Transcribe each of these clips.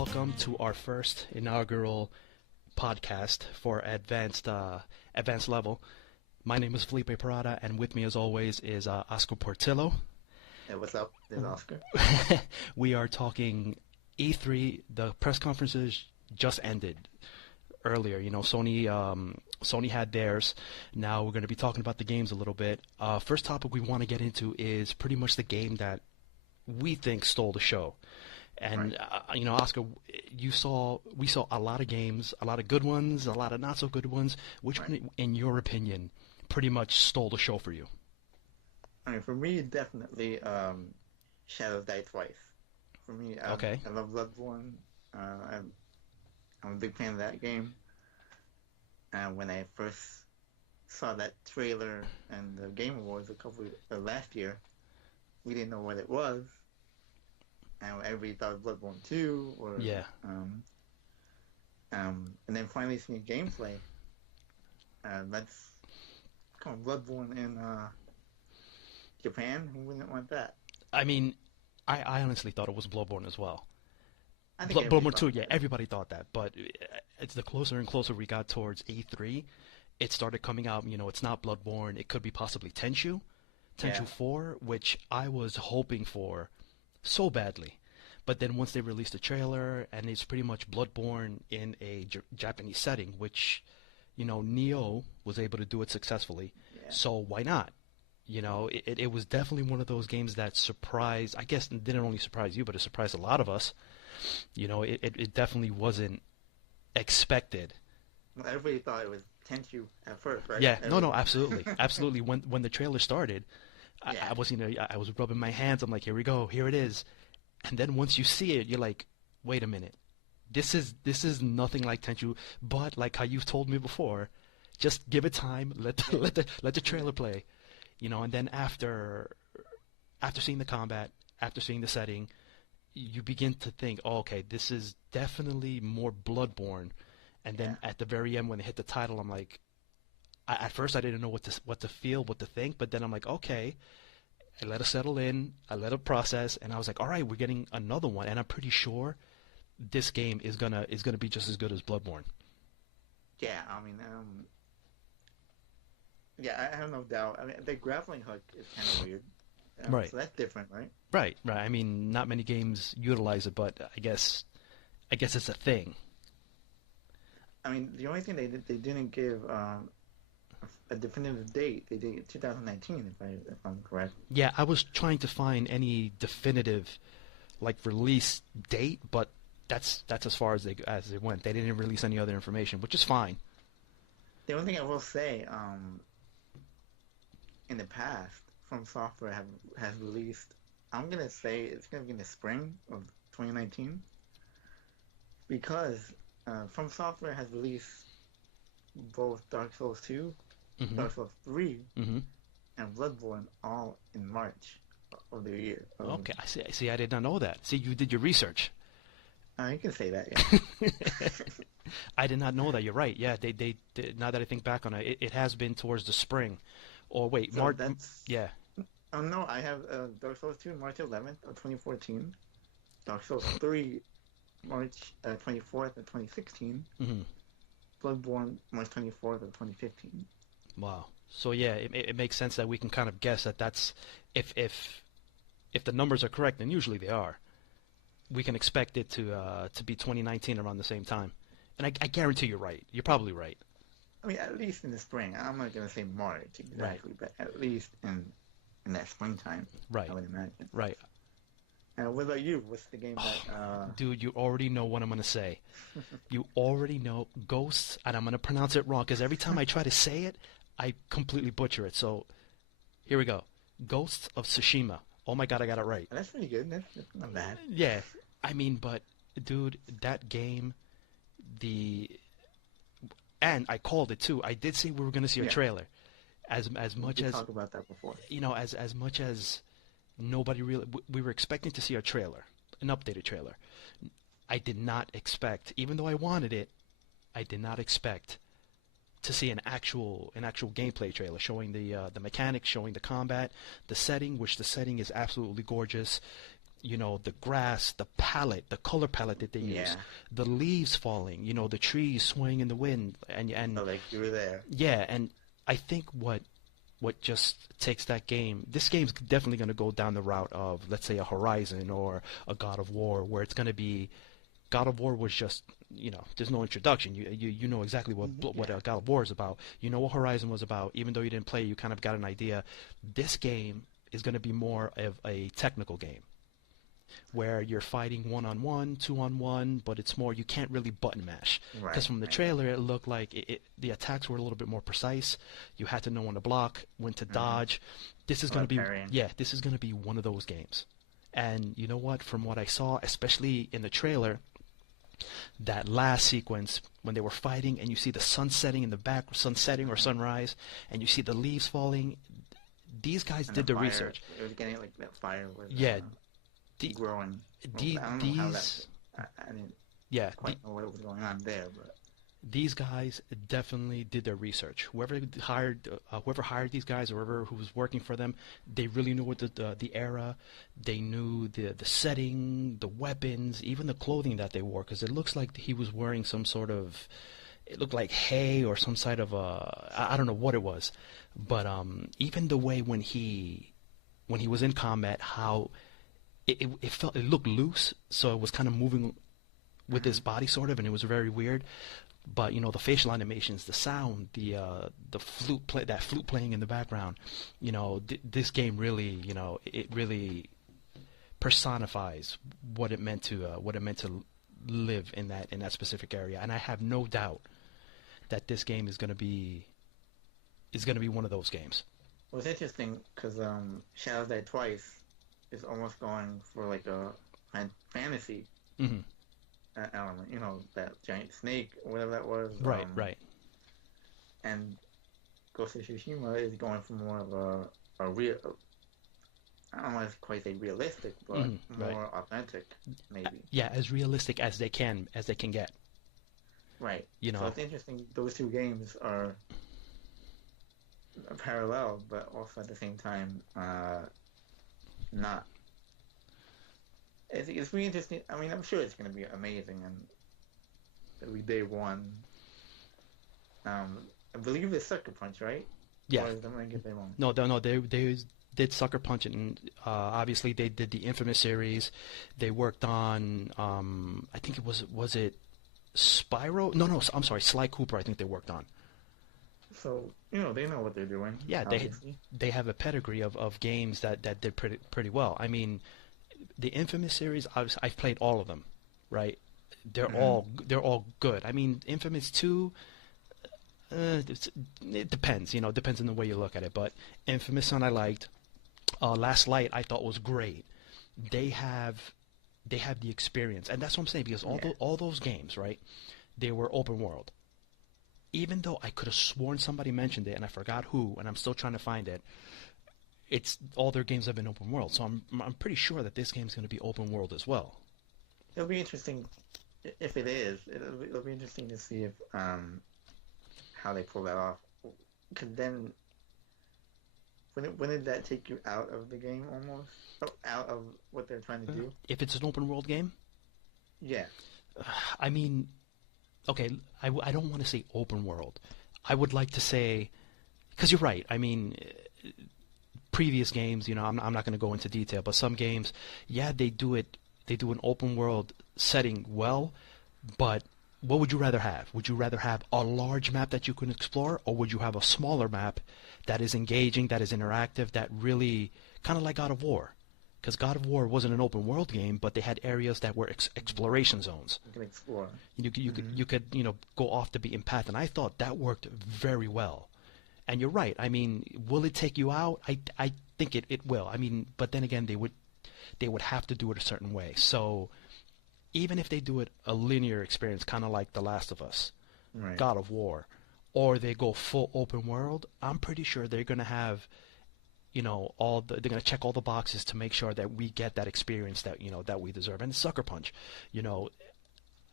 welcome to our first inaugural podcast for advanced level. My name is Felipe Parada, and with me, as always, is Oscar Portillo. Hey, what's up? This is Oscar. We are talking E3. The press conferences just ended earlier. You know, Sony had theirs. Now we're going to be talking about the games a little bit. First topic we want to get into is pretty much the game that we think stole the show. And Right. Oscar, we saw a lot of games, a lot of good ones, a lot of not so good ones. Which Right. one, in your opinion, pretty much stole the show for you? I mean, for me, definitely Shadows Die Twice. For me, Okay. I love Bloodborne. I'm a big fan of that game. And when I first saw that trailer and the Game Awards last year, we didn't know what it was, and everybody thought it was Bloodborne 2 or Yeah. and then finally seeing gameplay. That's come on, Bloodborne in Japan. Who wouldn't want that? I mean, I honestly thought it was Bloodborne as well. I think everybody Bloodborne 2, thought yeah, that. everybody thought that. But it's the closer and closer we got towards E3, it started coming out. You know, it's not Bloodborne. It could be possibly Tenchu, Yeah, Tenchu 4, which I was hoping for so badly. But then once they released the trailer, and it's pretty much Bloodborne in a Japanese setting, which, Neo was able to do it successfully. yeah, So why not? It was definitely one of those games that surprised, I guess it didn't only surprise you, but it surprised a lot of us. It definitely wasn't expected. well, everybody thought it was Tenchu at first, right? Yeah, no, absolutely, absolutely. When the trailer started, Yeah, I was rubbing my hands. I'm like, here we go, here it is. And then once you see it, you're like, wait a minute, this is nothing like Tenchu. But like how you've told me before, just give it time. Let the, yeah, let the yeah, trailer play. And then after seeing the combat, after seeing the setting, you begin to think, oh, okay, this is definitely more Bloodborne. And yeah, then at the very end, when they hit the title, I'm like, at first I didn't know what to feel, what to think, but then I'm like, okay, I let it settle in, I let it process, and I was like, all right, we're getting another one, and I'm pretty sure this game is gonna be just as good as Bloodborne. yeah. I mean, yeah, I have no doubt. I mean, the grappling hook is kind of weird, Right, so that's different, right? right. I mean, not many games utilize it, but I guess it's a thing. I mean, the only thing they didn't give a definitive date. They did 2019, if I'm correct. Yeah, I was trying to find any definitive like release date, but that's as far as they went. They didn't release any other information, which is fine. The only thing I will say, in the past, From Software has released. I'm gonna say it's gonna be in the spring of 2019 because From Software has released both Dark Souls 2, Hmm. Dark Souls 3, Hmm. and Bloodborne all in March of the year. Okay, I see. I see. I did not know that. See, you did your research. You can say that, yeah. I did not know that. You're right. Yeah, they now that I think back on it, it has been towards the spring. Or wait, So March. that's. Yeah. Oh no, I have Dark Souls 2 March 11th of 2014, Dark Souls 3 March 24th of 2016, Hmm. Bloodborne March 24th of 2015. Wow. So yeah, it makes sense that we can kind of guess that that's if the numbers are correct, and usually they are, we can expect it to be 2019 around the same time. And I guarantee you're right. You're probably right. I mean, at least in the spring. I'm not gonna say March Right. exactly, but at least in that springtime, I Right. would imagine. Right. What about you? What's the game Oh, that? dude, you already know what I'm gonna say. You already know Ghosts, and I'm gonna pronounce it wrong because every time I try to say it, I completely butcher it. So here we go. Ghosts of Tsushima. Oh my God, I got it right. That's pretty good. That's not bad. Yeah. I mean, but dude, that game, the and I called it too. I did say we were gonna see a Yeah, trailer. As we much did as talk about that before. as much as nobody really we were expecting to see a trailer, an updated trailer. I did not expect, even though I wanted it, I did not expect to see an actual gameplay trailer showing the mechanics, showing the combat, the setting, which the setting is absolutely gorgeous. you know, the grass, the palette, the color palette that they use, Yeah. the leaves falling, you know, the trees swaying in the wind, and So like you were there. yeah, and I think what just takes that game, this game's definitely going to go down the route of, let's say, a Horizon or a God of War, where it's going to be, God of War was just, you know, there's no introduction. You know exactly what Yeah. God of War is about. You know what Horizon was about. Even though you didn't play, you kind of got an idea. This game is going to be more of a technical game, where you're fighting one-on-one, two-on-one, but it's more, you can't really button mash. Because Right. from the Right. trailer, it looked like the attacks were a little bit more precise. You had to know when to block, when to Mm-hmm. dodge. This is A going lot to of be, parrying. yeah, this is going to be one of those games. And you know what? From what I saw, especially in the trailer, that last sequence when they were fighting, and you see the sun setting in the back, sun setting or sunrise, and you see the leaves falling. These guys And did the fire, research. It was getting like that fire was Yeah, the, growing. the, Well, I don't know how these, I didn't yeah, quite know what was going on there, but these guys definitely did their research. Whoever hired these guys, or whoever who was working for them, they really knew what the era. They knew the setting, the weapons, even the clothing that they wore. Because it looks like he was wearing some sort of, it looked like hay or some sort of I don't know what it was, but even the way when he was in combat, how it looked loose, so it was kind of moving with his body sort of, and it was very weird. But you know, the facial animations, the sound, the flute playing in the background, you know, this game really, you know, it really personifies what it meant to live in that specific area. And I have no doubt that this game is going to be one of those games. it was interesting because Shadows Die Twice is almost going for like a fantasy Hmm. element. You know, that giant snake or whatever that was. Right, right. And Ghost of Tsushima is going for more of a real. I don't want to quite say realistic, but Right. more authentic, maybe. Yeah, as realistic as they can get. Right. You So know, it's interesting. Those two games are parallel, but also at the same time, not. It's really interesting. I mean, I'm sure it's going to be amazing, and it'll be day one. I believe it's Sucker Punch, right? yeah. Or am I getting that wrong? No, they did Sucker Punch, and obviously they did the Infamous series. They worked on I think was it Spyro? No, I'm sorry, Sly Cooper. I think they worked on. So they know what they're doing. Yeah, obviously. they have a pedigree of games that did pretty well. I mean, the Infamous series, I've played all of them, right? They're all good. I mean, Infamous 2, it depends, you know, depends on the way you look at it. But Infamous Son I liked. Last Light I thought was great. They have the experience, and that's what I'm saying, because all those games, right? They were open world. Even though I could have sworn somebody mentioned it and I forgot who, and I'm still trying to find it. It's all their games have been open world, so I'm pretty sure that this game's going to be open world as well. It'll be interesting if it is. It'll be interesting to see if how they pull that off. Because then, when did that take you out of the game almost? Out of what they're trying to do? If it's an open world game, Yeah. I mean, okay, I don't want to say open world. I would like to say, because you're right. I mean, previous games, you know, I'm not going to go into detail, but some games, yeah, they do an open world setting well, but what would you rather have? Would you rather have a large map that you can explore, or would you have a smaller map that is engaging, that is interactive, that really, kind of like God of War? Because God of War wasn't an open world game, but they had areas that were exploration zones. You can explore. You could go off the beaten path, and I thought that worked very well. And you're right. I mean, will it take you out? I think it will. I mean, but then again, they would have to do it a certain way. So even if they do it a linear experience, kind of like The Last of Us, Right. God of War, or they go full open world, I'm pretty sure they're going to have, you know, they're going to check all the boxes to make sure that we get that experience that, you know, that we deserve. And Sucker Punch, you know,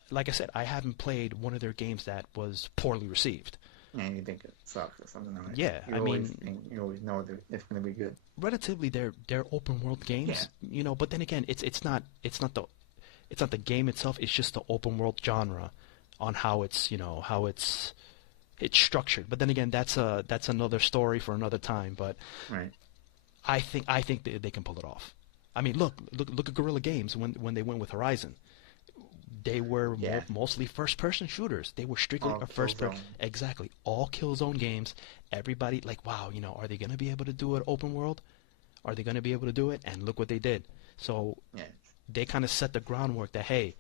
like I said, I haven't played one of their games that was poorly received. and you think it sucks or something like that. Yeah, I mean, You always know that it's going to be good. relatively they're open world Yeah, games, you know. But then again, it's not the game itself. It's just the open world genre on how it's how it's structured. But then again, that's another story for another time. But right. I think they can pull it off. I mean, look at Guerrilla Games when they went with Horizon. They were Yeah, mostly first-person shooters. They were strictly all a first-person. Killzone. Exactly, all Killzone games. Everybody like, wow, are they gonna be able to do it open world? Are they gonna be able to do it? And look what they did. So Yeah, they kind of set the groundwork that hey,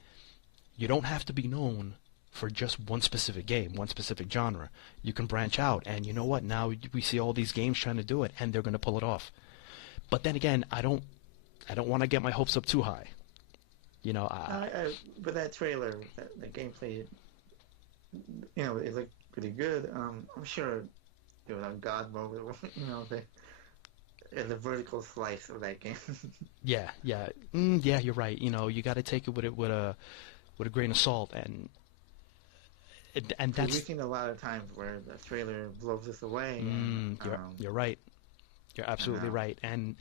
you don't have to be known for just one specific game, one specific genre. You can branch out, and you know what? Now we see all these games trying to do it, and they're gonna pull it off. But then again, I don't want to get my hopes up too high. You know, but that trailer, that gameplay, it looked pretty good. I'm sure there was a God mode, the vertical slice of that game. yeah, you're right. You got to take it with a grain of salt, and Because we've that's seen a lot of times where the trailer blows us away, you're right. You're and absolutely right. And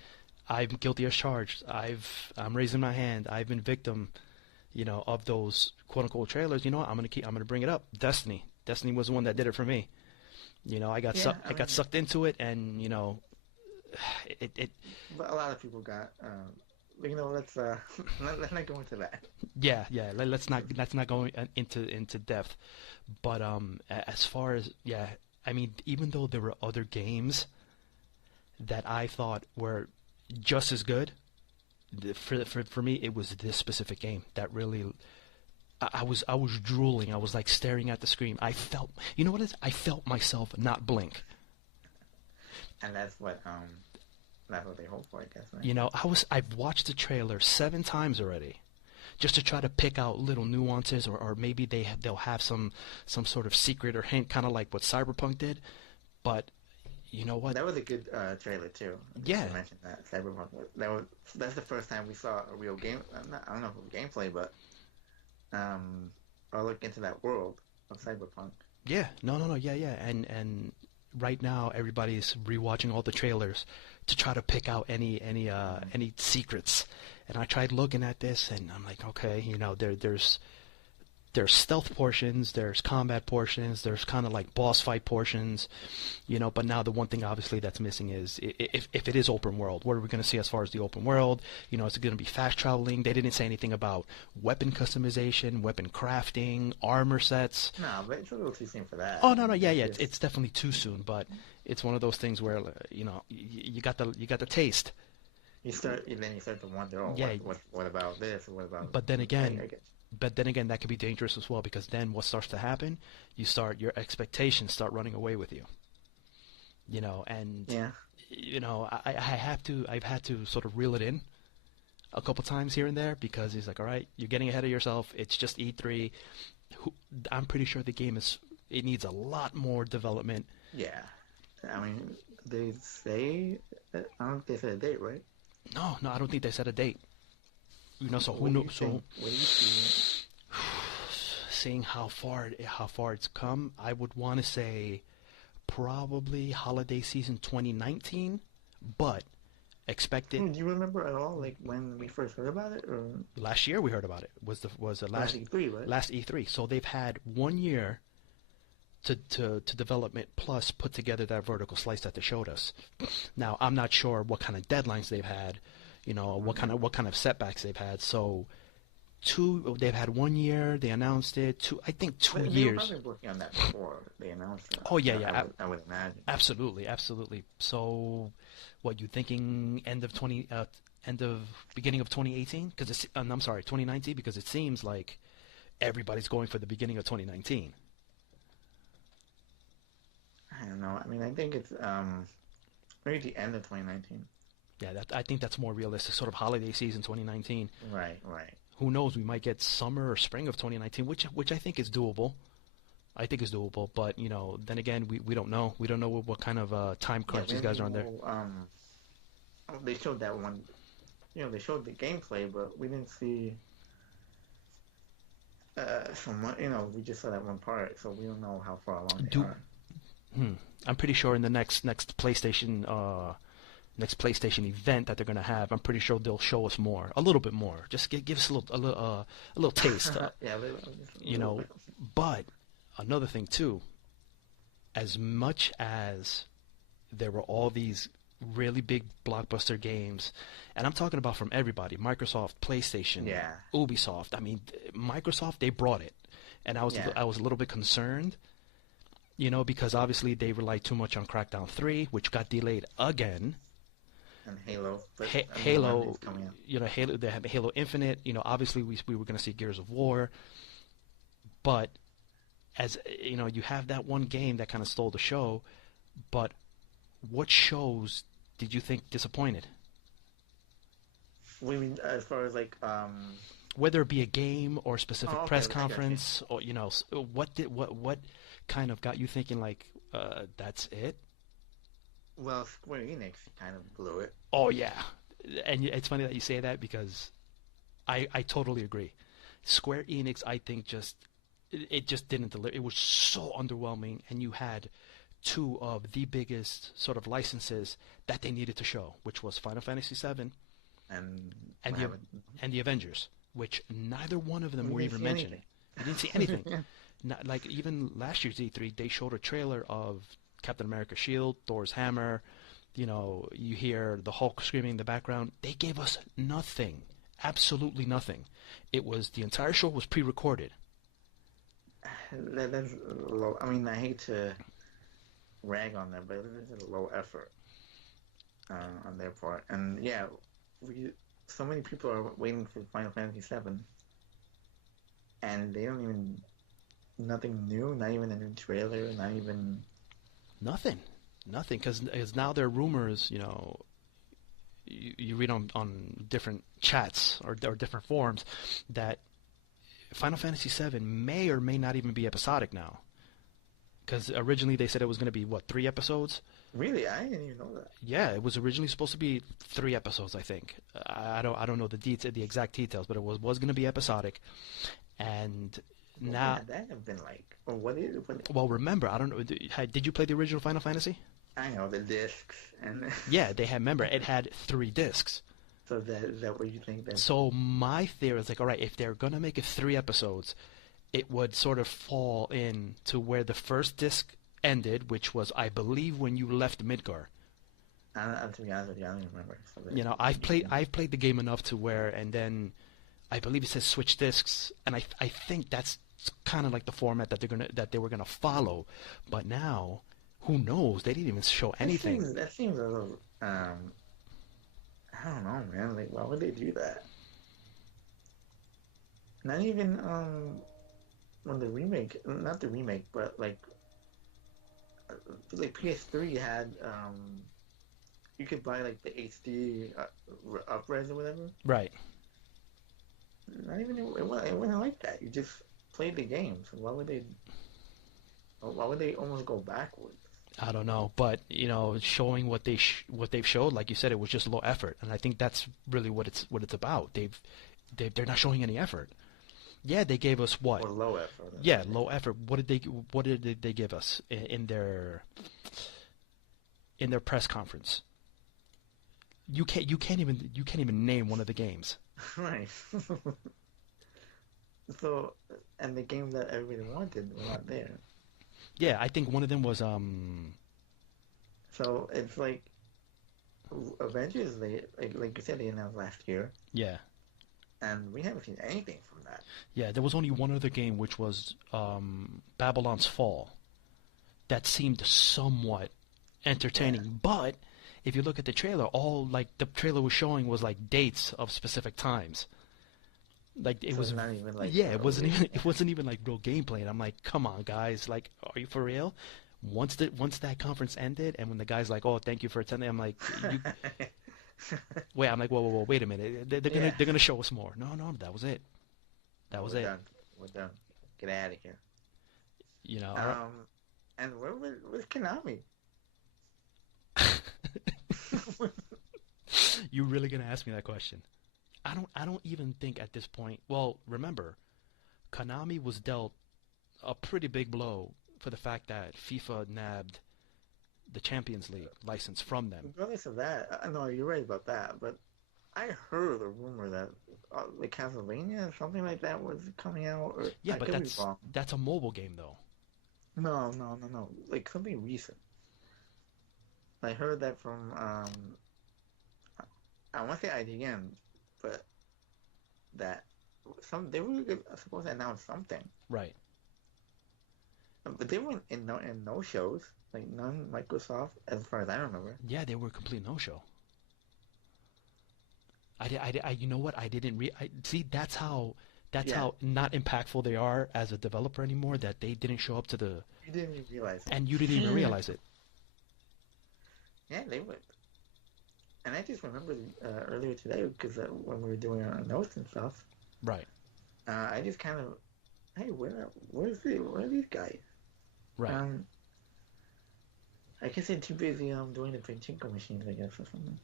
I'm guilty as charged. I'm raising my hand. I've been victim, of those quote unquote trailers. You know what? I'm gonna bring it up. Destiny was the one that did it for me. yeah, I got sucked into it, and it but a lot of people got. But, let's let's not go into that. yeah. Let's not go into depth. But as far as I mean, even though there were other games that I thought were just as good, for me it was this specific game that really I was drooling. I was like staring at the screen. I felt, you know what it is? I felt myself not blink. And that's what they hope for, I guess, right? I've watched the trailer 7 times already, just to try to pick out little nuances, or maybe they'll have some sort of secret or hint, kind of like what Cyberpunk did. But you know what? That was a good trailer too. Just Yeah, to mention that Cyberpunk. That's the first time we saw a real game. I don't know if it was gameplay, but a look into that world of Cyberpunk. yeah, no, yeah, and right now everybody's rewatching all the trailers to try to pick out any secrets. And I tried looking at this, and I'm like, okay, there's stealth portions, there's combat portions, there's kind of like boss fight portions, but now the one thing obviously that's missing is if it is open world, what are we going to see as far as the open world? Is it going to be fast traveling? They didn't say anything about weapon customization, weapon crafting, armor sets. No, but it's a little too soon for that. Oh no, yeah, it's definitely too soon, but it's one of those things where you got the taste. Then you start to wonder, oh, Yeah, what about this? Or what about? but then Hey, again, I guess. that could be dangerous as well, because then what starts to happen? Your expectations start running away with you. And Yeah, I've had to sort of reel it in a couple times here and there, because he's like, all right, you're getting ahead of yourself. It's just E3. I'm pretty sure it needs a lot more development. yeah. I mean, they say I don't think they said a date, right? No, I don't think they set a date. So What who do you knows? think? So What do you see? seeing how far it's come, I would want to say probably holiday season 2019, but expect it. Do you remember at all, like when we first heard about it, or Last year we heard about it. Was the last E3, right? last E3. So they've had 1 year to development plus put together that vertical slice that they showed us. Now I'm not sure what kind of deadlines they've had, what kind of setbacks they've had. So they've had 1 year. They announced it. I think two But they were years. probably working on that before they announced it. Oh yeah, yeah, I would imagine. absolutely. So, what you thinking? End of beginning of 2018? Because I'm sorry, 2019. Because it seems like everybody's going for the beginning of 2019. I don't know. I mean, I think it's maybe the end of 2019. Yeah, I think that's more realistic. Sort of holiday season 2019. Right, right. Who knows? We might get summer or spring of 2019, which I think is doable. I think is doable, but then again, we don't know. We don't know what kind of time Yeah, crunch these guys are on there. they showed that one. They showed the gameplay, but we didn't see from what we just saw that one part, so we don't know how far along they Do are. I'm pretty sure in the next PlayStation event that they're gonna have, I'm pretty sure they'll show us more, a little bit more. Just give us a little taste, Yeah, you know. But another thing too, as much as there were all these really big blockbuster games, and I'm talking about from everybody, Microsoft, PlayStation, yeah, Ubisoft. I mean, Microsoft, they brought it, and yeah, I was a little bit concerned, you know, because obviously they relied too much on Crackdown 3, which got delayed again. and Halo, but a new one Halo, is coming out. you know, Halo, they have Halo Infinite. You know, obviously we were going to see Gears of War, but as you know, you have that one game that kind of stole the show. But what shows did you think disappointed? We mean as far as like Whether it be a game or a specific oh, okay, press I got you. conference, or you know, what kind of got you thinking like, that's it? Well, Square Enix kind of blew it. Oh yeah, and it's funny that you say that because I totally agree. Square Enix, I think it just didn't deliver. It was so underwhelming, and you had two of the biggest sort of licenses that they needed to show, which was Final Fantasy VII And and what the happened? and the Avengers, which neither one of them We were didn't even see mentioned. anything. You didn't see anything. Not, like even last year's E3, they showed a trailer of Captain America's shield, Thor's hammer. You know, you hear the Hulk screaming in the background. They gave us nothing, absolutely nothing. It was the entire show was pre-recorded. That's low. I mean, I hate to rag on them, but it's a low effort on their part. And yeah, we so many people are waiting for Final Fantasy VII, and they don't even nothing new, not even a new trailer, not even. Nothing, nothing, because now there are rumors. You know, you read on different chats or different forums that Final Fantasy VII may or may not even be episodic now. Because originally they said it was going to be what, 3 episodes? Really, I didn't even know that. Yeah, it was originally supposed to be 3 episodes, I think. I don't know the exact details, but it was going to be episodic. And now, What would that have been like? Or what is what? well, remember, I don't know. Did you play the original Final Fantasy? I know the discs, and Yeah, they had. Remember, it had 3 discs. so that is that what you think that? So my theory is like, all right, if they're gonna make it 3 episodes, it would sort of fall in to where the first disc ended, which was, I believe, when you left Midgar. To be honest with you, I don't even remember. So You know, I've played the game enough to where, and then I believe it says switch discs, and I think that's kind of like the format that they were gonna follow. But now, who knows? They didn't even show anything. That seems a little. I don't know, man. Like, why would they do that? Not even when the remake, not the remake, but like PS3 had you could buy like the HD upres or whatever. Right. Not even it wasn't like that. You just played the game. So why would they almost go backwards? I don't know, but you know, showing what they've showed, like you said, it was just low effort, and I think that's really what it's about. They're not showing any effort. Yeah, they gave us what? Or low effort. Yeah, low effort. What did they give us in their press conference? You can't even name one of the games. Right. So, and the games that everybody wanted were not there. Yeah, I think one of them was So it's like Avengers. They like you said they announced last year, yeah. and we haven't seen anything from that. Yeah, there was only one other game, which was Babylon's Fall, that seemed somewhat Yeah. entertaining. But if you look at the trailer, all like the trailer was showing was like dates of specific times. Like it So it's was, not even like yeah, a real it wasn't even like real gameplay. And I'm like, come on, guys, like, are you for real? Once that conference ended, and when the guy's like, oh, thank you for attending, I'm like, you game. wait, I'm like, whoa, wait a minute, Yeah. they're gonna show us more. No, that was it. That was We're it. done. We're done. Get out of here. You know. And where was Konami? You really gonna ask me that question? I don't even think at this point. Well, remember, Konami was dealt a pretty big blow for the fact that FIFA nabbed the Champions League license from them. Regardless of that, no, you're right about that. But I heard a rumor that like Castlevania, something like that, was coming out. Or Yeah, I but could be wrong. that's a mobile game though. No, no, no, no. Like something recent. I heard that from I want to say IGN, but that they were supposed to announce something, Right. but they weren't in no shows, like none Microsoft, as far as I remember. Yeah, they were a complete no-show. You know what? I didn't see. That's Yeah, how not impactful they are as a developer anymore. That they didn't show up to the, you didn't even realize and you didn't even it. realize it. Yeah, they would. And I just remembered earlier today because when we were doing our notes and stuff, Right. I just kind of, hey, where are these guys? Right. I guess they're too busy doing the pachinko machines, I guess, or something.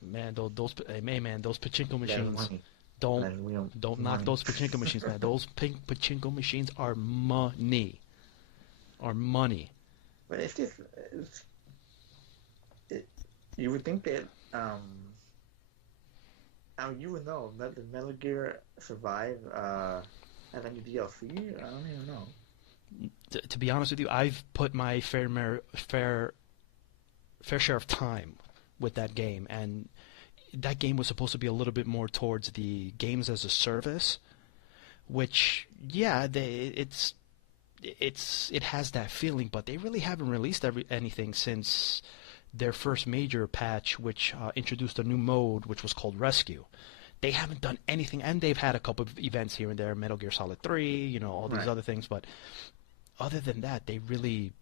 Man, those pachinko That machines. money. Don't That real don't knock money. those pachinko machines, man. Those pachinko machines are money. Are money. But it's just, you would think that, you would know that the Metal Gear Survive have any DLC. I don't even know. To be honest with you, I've put my fair share of time with that game, and that game was supposed to be a little bit more towards the games as a service, which yeah, it has that feeling, but they really haven't released anything since their first major patch, which introduced a new mode, which was called Rescue. They haven't done anything, and they've had a couple of events here and there, Metal Gear Solid 3, all these Right. other things, but other than that, they really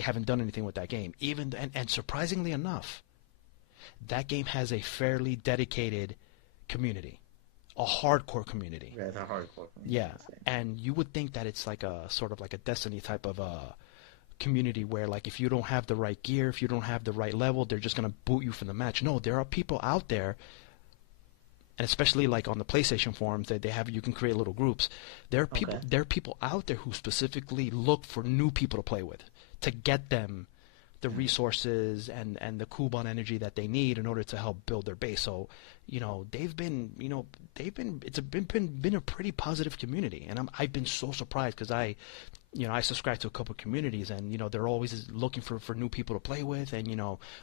haven't done anything with that game. And surprisingly enough, that game has a fairly dedicated community, a hardcore community. Yeah, it's a hardcore thing, Yeah, I'd say. and you would think that it's like a sort of like a Destiny type of community where like if you don't have the right gear, if you don't have the right level, they're just gonna boot you from the match. No, there are people out there, and especially like on the PlayStation forums, they have you can create little groups. Okay. There are people out there who specifically look for new people to play with to get them the resources and the Kuban energy that they need in order to help build their base. So, it's been a pretty positive community, and I've been so surprised because I subscribe to a couple of communities, and they're always looking for new people to play with, and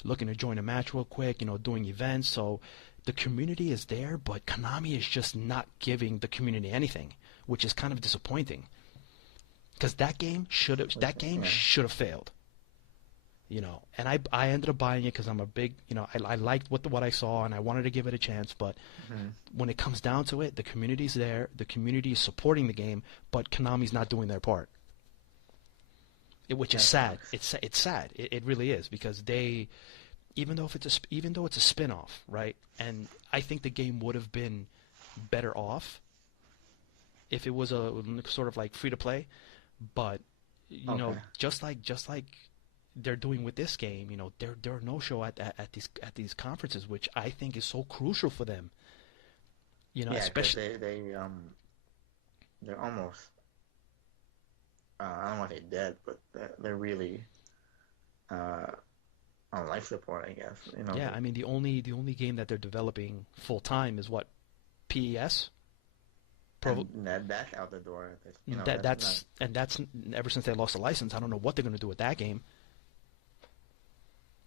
looking to join a match real quick, doing events. So the community is there, but Konami is just not giving the community anything, which is kind of disappointing. Because that game should have failed. And I ended up buying it because I'm a big, I liked what I saw and I wanted to give it a chance. But Mhm. when it comes down to it, the community's there, the community is supporting the game, but Konami's not doing their part. Which is That sad. sucks. It's sad. It really is because even though it's a spin-off, right? And I think the game would have been better off if it was a sort of like free to play, but Okay. just like they're doing with this game, there are no show at these conferences, which I think is so crucial for them. Yeah, because Especially they're almost I don't want to say dead, but they're really uh on life support, I guess. yeah. I mean, the only game that they're developing full time is what PES. Pro, and that's out the door. that That's not. that's ever since they lost the license. I don't know what they're going to do with that game.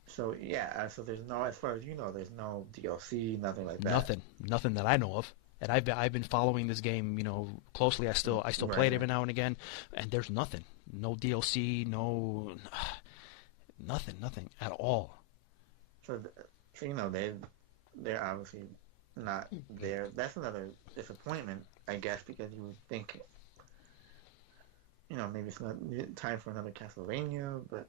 So yeah, so there's no, as far as there's no DLC, nothing like that. Nothing that I know of. And I've been following this game, closely. I still play it Right. every now and again, and there's nothing, no DLC, no, nothing at all. So, they're obviously not there. That's another disappointment, I guess, because you would think, maybe it's not time for another Castlevania, but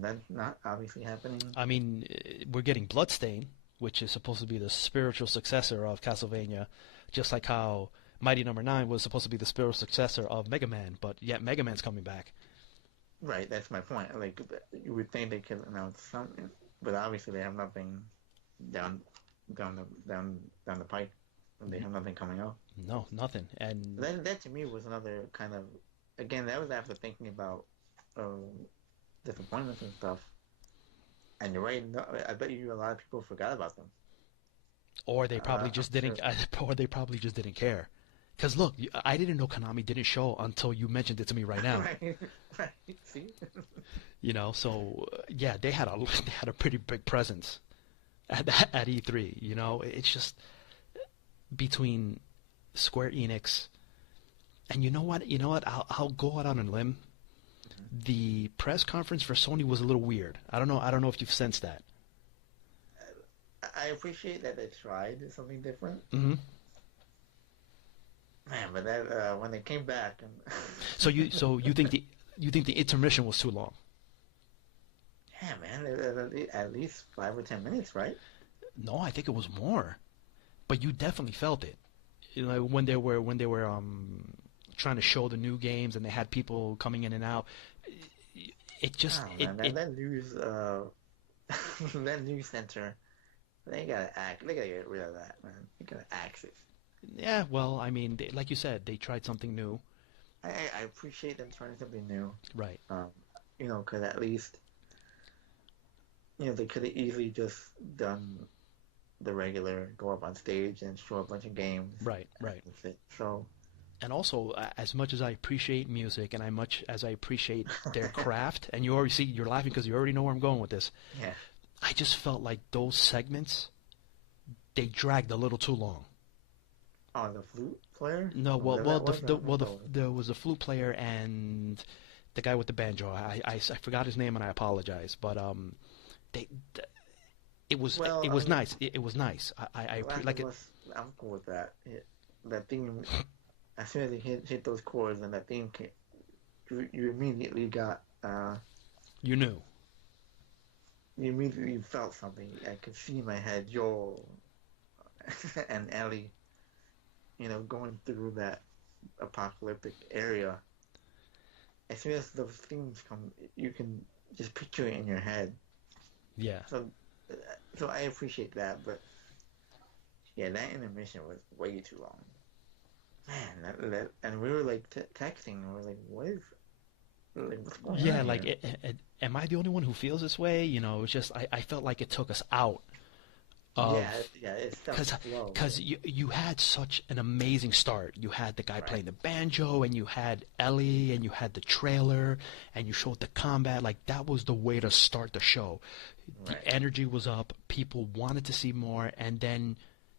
that's not obviously happening. I mean, we're getting Bloodstain, which is supposed to be the spiritual successor of Castlevania, just like how Mighty Number 9 was supposed to be the spiritual successor of Mega Man, but yet Mega Man's coming back. Right, that's my point. Like, you would think they could announce something, but obviously they have nothing down, down the pipe. They have nothing coming up. No, nothing. And That to me was another kind of again, that was after thinking about disappointments and stuff. And you're right. No, I bet you a lot of people forgot about them. Or they probably I'm just sure. didn't, or they probably just didn't care. Because look, I didn't know Konami didn't show until you mentioned it to me right now. Right, right. See? So yeah, they had a they had a pretty big presence at E3. It's just between Square Enix and you know what? I'll go out on a limb. The press conference for Sony was a little weird. I don't know if you've sensed that. I appreciate that they tried something different. Hmm. Man, but that when they came back and So you think the intermission was too long? yeah, man, at least 5 or 10 minutes, right? No, I think it was more. But you definitely felt it. When they were trying to show the new games and they had people coming in and out. It just Oh it man, it that news that news center, they gotta get rid of that, man. They gotta axe it. Yeah, well, I mean, like you said, they tried something new. I appreciate them trying something new. Right. Um, because at least they could have easily just done the regular go up on stage and show a bunch of games. Right, And right. that's it. So And also, as much as I appreciate music and much as I appreciate their craft, and you're laughing because you already know where I'm going with this. yeah. I just felt like those segments they dragged a little too long. Oh, the flute player? No, Or well, whatever well, that the, was. I the don't know well, what the, that was. there was a flute player and the guy with the banjo. I forgot his name and I apologize, but they, Well, it I was mean, nice. It was nice. Last Like of it. Us, I'm cool with that. That theme, as soon as he hit those chords and that theme came, you immediately got, You knew. you immediately felt something. I could see in my head Joel and Ellie, going through that apocalyptic area. As soon as those themes come, you can just picture it in your head. Yeah. So, uh, so I appreciate that, but yeah, that intermission was way too long. Man, and we were like texting, and we are like, what's going Yeah, on like, here? am I the only one who feels this way? It's just I felt like it took us out Yeah, of yeah, it felt because slow, because you had such an amazing start. You had the guy right, playing the banjo, and you had Ellie, and you had the trailer, and you showed the combat. Like that was the way to start the show. The right. energy was up. People wanted to see more, and then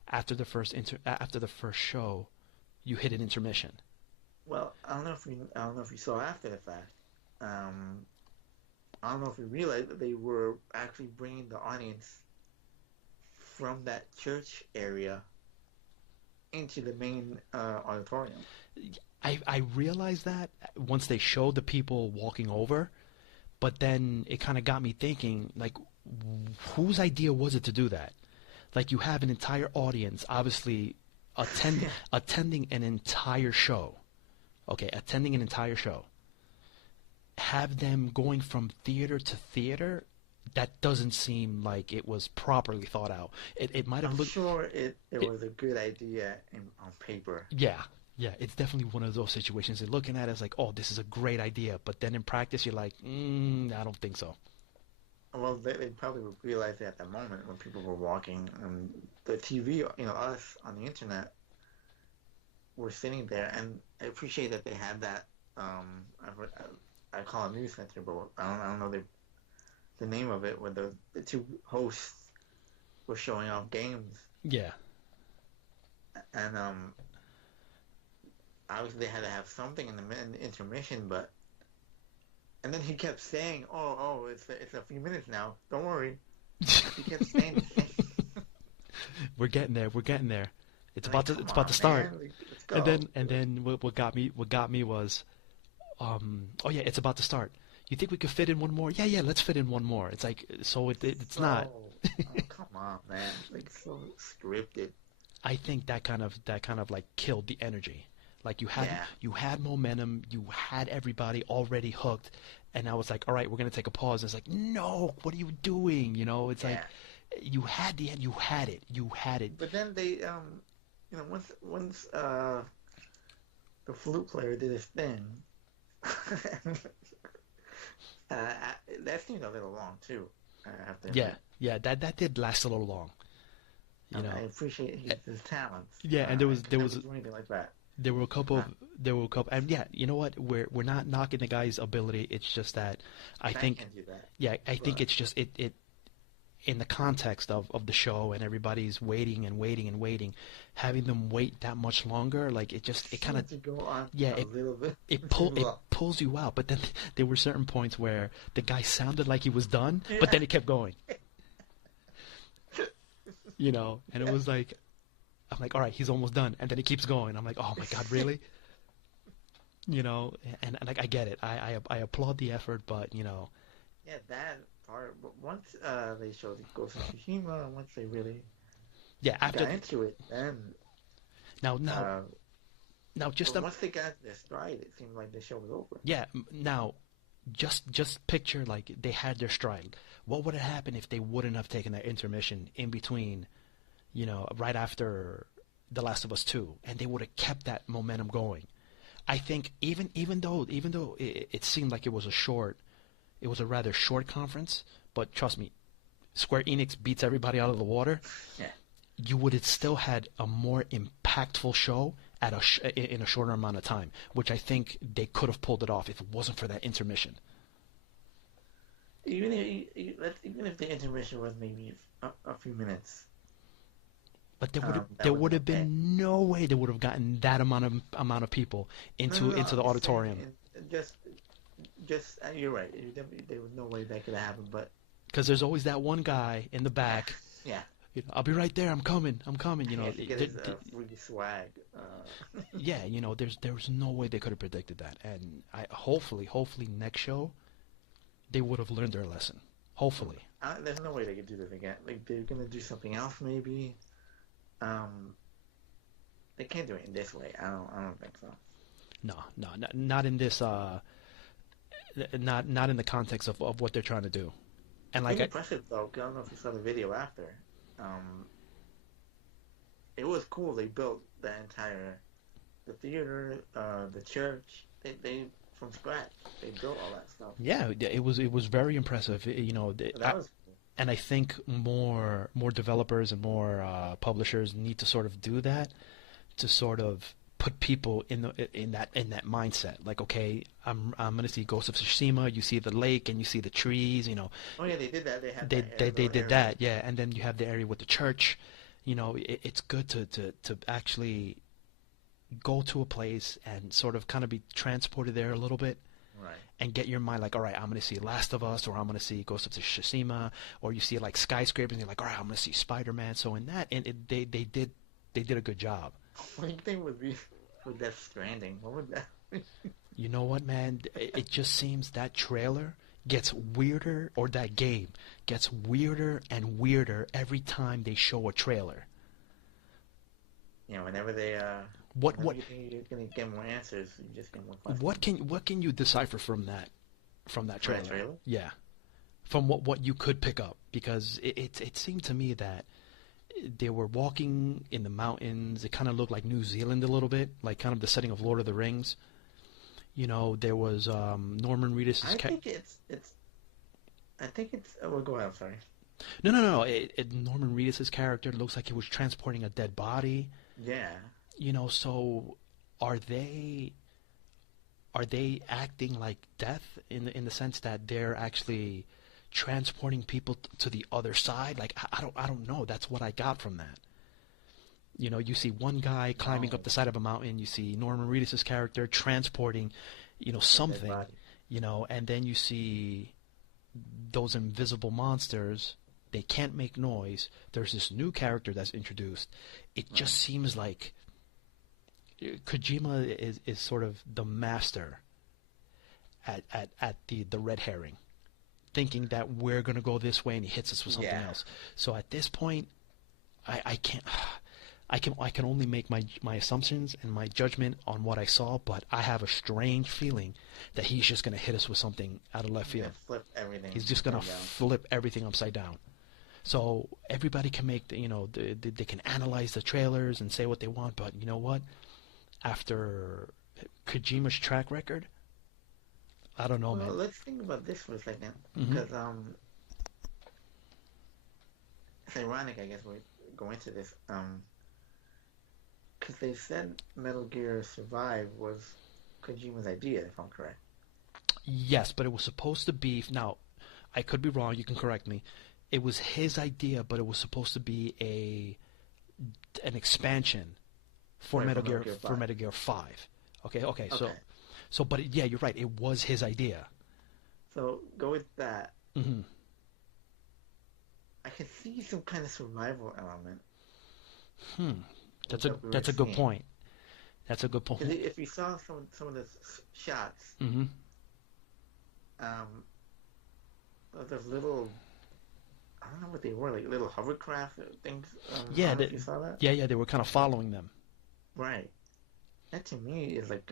after the first show, you hit an intermission. Well, I don't know if you saw after the fact. Um, I don't know if you realized that they were actually bringing the audience from that church area into the main auditorium. I realized that once they showed the people walking over, but then it kind of got me thinking, like, whose idea was it to do that? Like, you have an entire audience, obviously, Yeah, attending an entire show. Okay, attending an entire show. Have them going from theater to theater. That doesn't seem like it was properly thought out. It might have I'm looked. sure it It, was a good idea on paper. yeah, yeah. It's definitely one of those situations. You're looking at it as like, oh, this is a great idea, but then in practice, you're like, I don't think so. Well, they probably would realize it at the moment when people were walking and the TV, us on the internet were sitting there, and I appreciate that they had that. I call it news center, but I don't know the name of it, where the two hosts were showing off games, Yeah. and obviously they had to have something in the intermission, but and then he kept saying, "Oh, it's a few minutes now. Don't worry." He kept saying the same. We're getting there. We're getting there. Like, It's come about to on, start. man, like, let's And go. then what got me was oh yeah, it's about to start. You think we could fit in one more? Yeah, yeah, let's fit in one more. It's like so it's not. So, oh, come on, man. Like, so scripted. I think that kind of like killed the energy. Like Yeah, you had momentum, you had everybody already hooked, and I was like, all right, we're gonna take a pause. And it's like, no, what are you doing? It's like yeah. you had you had it. But then they, once the flute player did his thing, That seemed a little long too. I have to Yeah, admit. yeah, that did last a little long, you I know. appreciate his talents. Yeah, and I could never do anything like that. there were a couple Uh, of there were a couple, and yeah, you know what? We're not knocking the guy's ability. It's just that I I think, can't do that. yeah, I think But it's just it in the context of the show and everybody's waiting and waiting and waiting, having them wait that much longer, like it kind of, seemed to go on yeah, a little bit too it long. pulls you out. But then there were certain points where the guy sounded like he was done, but Yeah. then it kept going, you know, and it was like I'm like, all right, he's almost done, and then it keeps going. I'm like, oh my God, really? You know, and like I get it. I applaud the effort, but you know, Yeah, that part. But once they showed the Ghost of Tsushima, and once they really yeah. After got into it, then now now uh, now just but once they got their stride, it seemed like the show was over. yeah. Now just picture like they had their stride. What would have happened if they wouldn't have taken that intermission in between? You know, right after The Last of Us 2, and they would have kept that momentum going. I think even though it seemed like it was a rather short conference, but trust me, Square Enix beats everybody out of the water. Yeah. You would have still had a more impactful show at in a shorter amount of time, which I think they could have pulled it off if it wasn't for that intermission. Even if the intermission was maybe a few minutes, But that there would would be have okay. been no way they would have gotten that amount of people No, no, no. into I'm the just saying, auditorium. just you're right. There was no way that could happen. But Because there's always that one guy in the yeah, back. yeah, You know, I'll be right there. I'm coming. I'm coming. You he know, had to get his free swag. yeah. You know, there was no way they could have predicted that. And hopefully next show they would have learned their lesson. Hopefully. There's no way they could do this again. Like they're gonna do something else, maybe. Um, they can't do it in this way. I don't think so. No, no, not in this. Not in the context of what they're trying to do. And like Pretty I, impressive though. 'Cause I don't know if you saw the video after. Um, it was cool. They built the theater, the church. They from scratch. They built all that stuff. yeah, it was very impressive. You know, So that was cool. and I think more developers and more publishers need to sort of do that to sort of put people in that mindset. Like, okay, I'm gonna see Ghost of Tsushima. You see the lake and you see the trees. You know, Oh yeah, they did that. They had they that they, they little did area. that, yeah. And then you have the area with the church. You know, it's good to actually go to a place and sort of kind of be transported there a little bit Right. and get your mind like, all right, I'm going to see Last of Us, or I'm going to see Ghost of Tsushima, or you see like skyscrapers, and you're like, all right, I'm going to see Spider-Man. So in that, and they did a good job. What do you think would be with Death Stranding? What would that? You know what, man? It just seems that trailer gets weirder, or that game gets weirder and weirder every time they show a trailer. Whenever they What whenever what you think you're gonna get more answers, you just get more questions. what can you decipher from that From that trailer? trailer? Yeah, from what you could pick up, because it seemed to me that they were walking in the mountains. It kind of looked like New Zealand a little bit, like kind of the setting of Lord of the Rings. You know, there was Norman Reedus' I think it's. I think it's. Oh, well, go ahead. I'm sorry. no. Norman Reedus' character looks like he was transporting a dead body. Yeah. You know, so are they acting like death in the sense that they're actually transporting people to the other side? Like I don't know. That's what I got from that. You know, you see one guy climbing up No. the side of a mountain. You see Norman Reedus' character transporting, A dead something. body. And then you see those invisible monsters. They can't make noise. There's this new character that's introduced. It just Right. seems like Kojima is sort of the master at the red herring, thinking that we're gonna go this way, and he hits us with something Yeah. else. So at this point, I can't. I can only make my assumptions and my judgment on what I saw, but I have a strange feeling that he's just gonna hit us with something out of left Yeah, field. flip everything. He's just gonna upside down. flip everything upside down. So everybody can make they can analyze the trailers and say what they want, but you know what? After Kojima's track record, I don't know, Well, man. let's think about this for a second, Hmm. because it's ironic, I guess, we're going to this, because they said Metal Gear Survive was Kojima's idea, if I'm correct. Yes, but it was supposed to be. Now, I could be wrong. You can correct me. It was his idea, but it was supposed to be a an expansion for Right, for Metal Metal Gear Gear for 5. Metal Gear 5. Okay, okay. Okay, But yeah, you're right. It was his idea. so go with that. Hmm. I could see some kind of survival element Hmm. with That's a what we were that's a good seeing. point. That's a good point. Because if you saw some of the shots, Hmm. um, those little, I don't know what they were, like little hovercraft things. I Yeah, don't know if you saw that. yeah, yeah. They were kind of following them. Right. That to me is like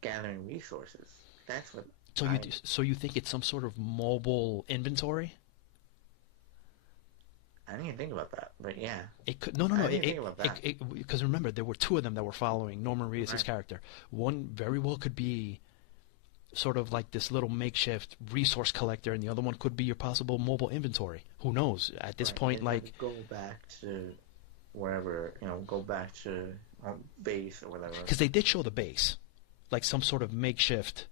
gathering resources. That's what I So you think it's some sort of mobile inventory? I didn't even think about that. But yeah, It could no, no, I no. didn't even think about that. Because remember there were two of them that were following Norman Reedus' Right. character. One very well could be sort of like this little makeshift resource collector, and the other one could be your possible mobile inventory. Who knows? At this Right. And point, then maybe like, go back to wherever, go back to base or whatever. because they did show the base, like some sort of makeshift,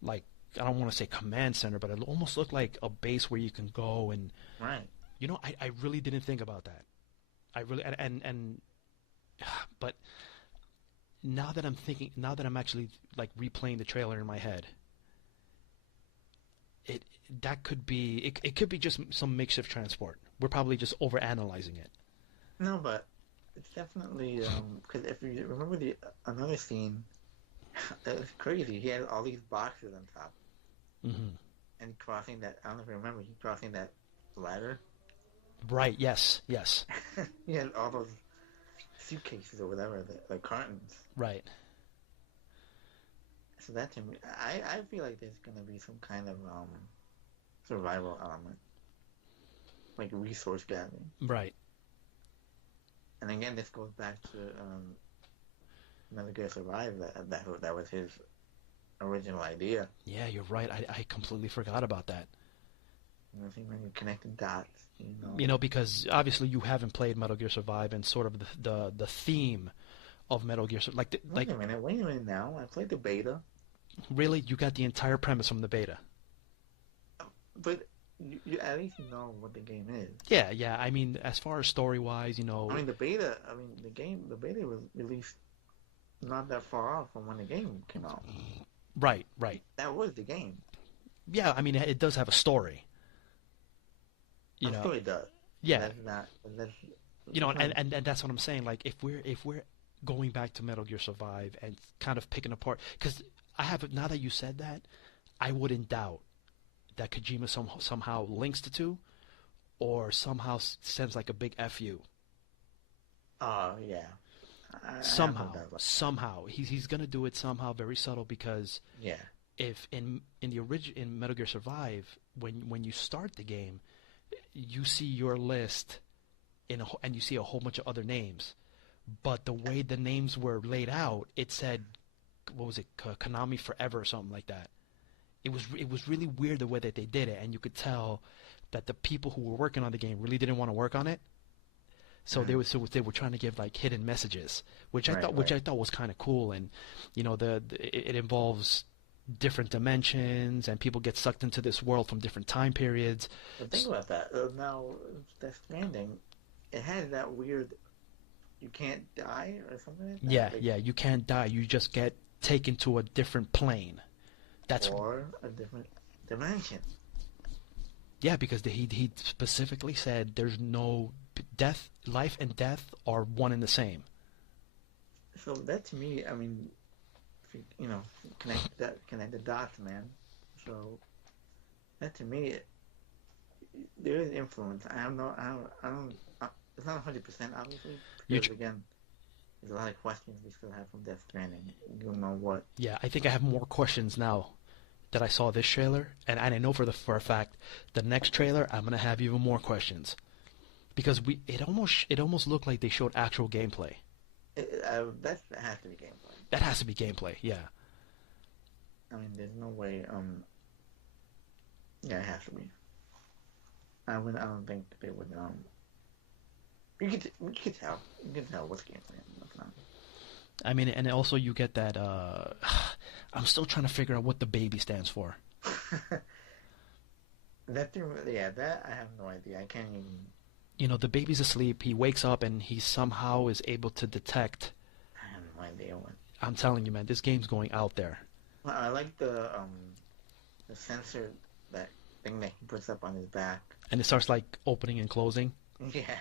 like I don't want to say command center, but it almost looked like a base where you can go and Right. I really didn't think about that. I really but now that I'm actually like replaying the trailer in my head, it that could be it could be just some makeshift transport. We're probably just over analyzing it. No, but it's definitely because if you remember the another scene, that was crazy. He had all these boxes on top, Hmm. and crossing that. I don't know if you remember. He crossing that ladder. Right? Yes. Yes. He had all those suitcases or whatever, the cartons. Right. So that to me, I feel like there's gonna be some kind of survival element, like resource gathering. Right. And again, this goes back to Metal Gear Survive. That was his original idea. Yeah, you're right. I completely forgot about that. I think when you connect the dots, Because obviously you haven't played Metal Gear Survive, and sort of the theme of Metal Gear Survive, Wait a minute now. I played the beta, really, you got the entire premise from the beta. but you at least know what the game is. Yeah, yeah. I mean, as far as story wise, I mean, the beta. I mean, the beta was released not that far off from when the game came out. right, right. That was the game. Yeah, I mean, it does have a story. You I'm know, sure it does. yeah. That's not. That's And that's what I'm saying. Like, if we're going back to Metal Gear Survive and kind of picking apart, because I have now that you said that, I wouldn't doubt that Kojima somehow links the two, or somehow sends like a big fu. Oh yeah. I have no Somehow, doubt about somehow he's gonna do it somehow, very subtle, because that. Yeah. if in the origin in Metal Gear Survive, when you start the game, you see your list and you see a whole bunch of other names, but the way the names were laid out, it said, what was it, Konami Forever or something like that. It was really weird the way that they did it, and you could tell that the people who were working on the game really didn't want to work on it. So they were trying to give like hidden messages, which I Right, thought which right. I thought was kind of cool, and it involves different dimensions, and people get sucked into this world from different time periods. But think about that. Now, Death Stranding, it has that weird. You can't die or something like that. Yeah, yeah, you can't die. You just get taken to a different plane. That's Or a different dimension. Yeah, because he specifically said there's no death, life and death are one and the same. So that to me, I mean, if connect the dots, man. So that to me, there is influence. I don't. It's not 100% obviously You, because again, there's a lot of questions we still have from Death Stranding. You don't know what. yeah, I think I have more questions now that I saw this trailer, and I know for a fact the next trailer I'm gonna have even more questions, because it almost looked like they showed actual gameplay. That has to be gameplay. That has to be gameplay, yeah. I mean, there's no way. Yeah, it has to be. I don't think they would. You could tell. You can tell what's game plan. What's not. I mean, and also you get that. I'm still trying to figure out what the baby stands for. That I have no idea. I can't even. You know, the baby's asleep. He wakes up and he somehow is able to detect. I have no idea what. I'm telling you, man, this game's going out there. Well, I like the sensor, that thing that he puts up on his back. And it starts like opening and closing. Yeah.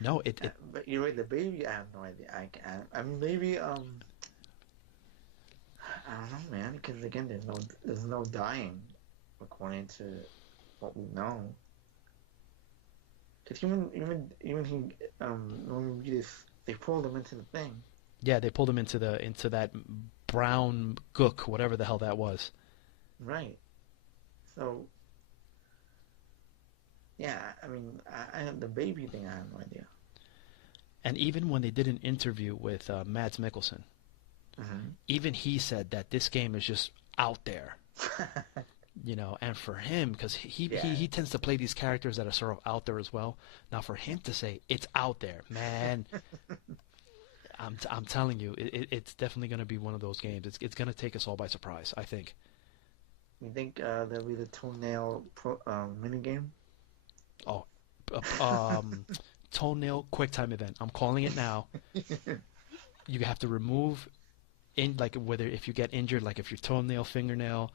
No, it But you're right. The baby, I have no idea. I mean, maybe. I don't know, man. Because again, there's no dying, according to what we know. Because even he when we read this, they pulled him into the thing. yeah, they pulled him into that brown gook, whatever the hell that was. Right. So. Yeah, I mean, the baby thing, I have no idea. And even when they did an interview with Mads Mikkelsen, even he said that this game is just out there. You know, and for him, because he tends to play these characters that are sort of out there as well. Now, for him to say it's out there, man, I'm telling you, it's definitely going to be one of those games. It's going to take us all by surprise, I think. You think there'll be the toenail mini game? Oh, toenail quick time event. I'm calling it now. You have to remove like whether if you get injured, like if your toenail, fingernail,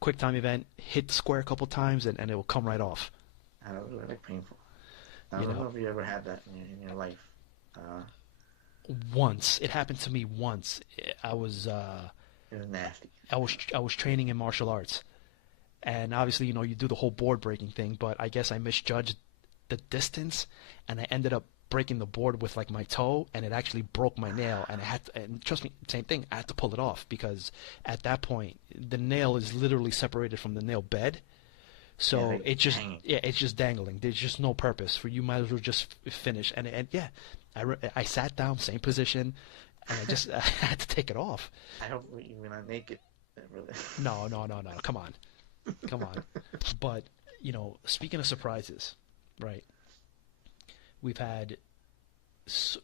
quick time event, hit the square a couple times and it will come right off. I don't know, like painful. I don't know if you ever had that in your life. Once it happened to me once. I was it was nasty. I was training in martial arts, and obviously you do the whole board breaking thing, but I guess I misjudged the distance, and I ended up breaking the board with like my toe, and it actually broke my nail, and and trust me, same thing, I had to pull it off because at that point the nail is literally separated from the nail bed, so it's just dangling. There's just no purpose for you. Might as well just finish, and yeah, I sat down, same position, and I had to take it off. I hope you're not naked. Really. No, come on. But speaking of surprises, right? We've had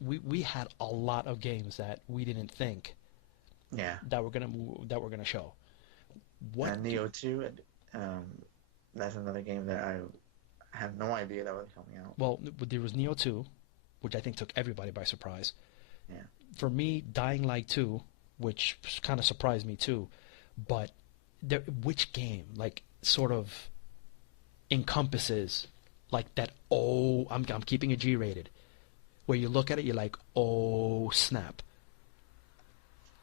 we had a lot of games that we didn't think that we're gonna show. What Neo 2, that's another game that I had no idea that was coming out. Well, there was Neo 2, which I think took everybody by surprise. Yeah. For me, Dying Light 2, which kind of surprised me too, but which game like sort of encompasses like that? Oh, I'm keeping it G-rated. Where you look at it, you're like, oh snap.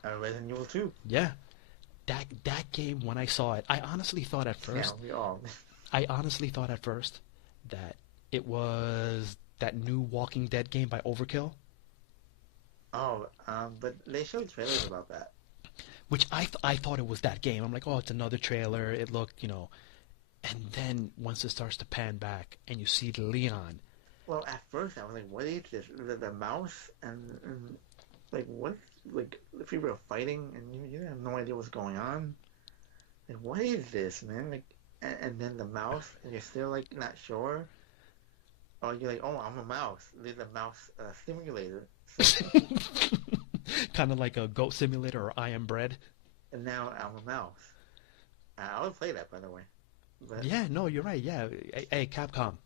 Resident Evil 2. Yeah, that game when I saw it, I honestly thought at first. Yeah, we all. I honestly thought at first that it was that new Walking Dead game by Overkill. Oh, but they showed trailers about that. Which I thought it was that game. I'm like, oh, it's another trailer. It looked, And then once it starts to pan back and you see Leon. Well, at first I was like, what is this? The mouse and like what? Like the people are fighting and you have no idea what's going on. Like what is this, man? Like, and then the mouse and you're still like not sure. Or you're like, oh, I'm a mouse. There's a mouse simulator. So, kind of like a Goat Simulator or I Am Bread. And now I'm a mouse. I would play that, by the way. But... Yeah, no, you're right. Yeah, hey, Capcom,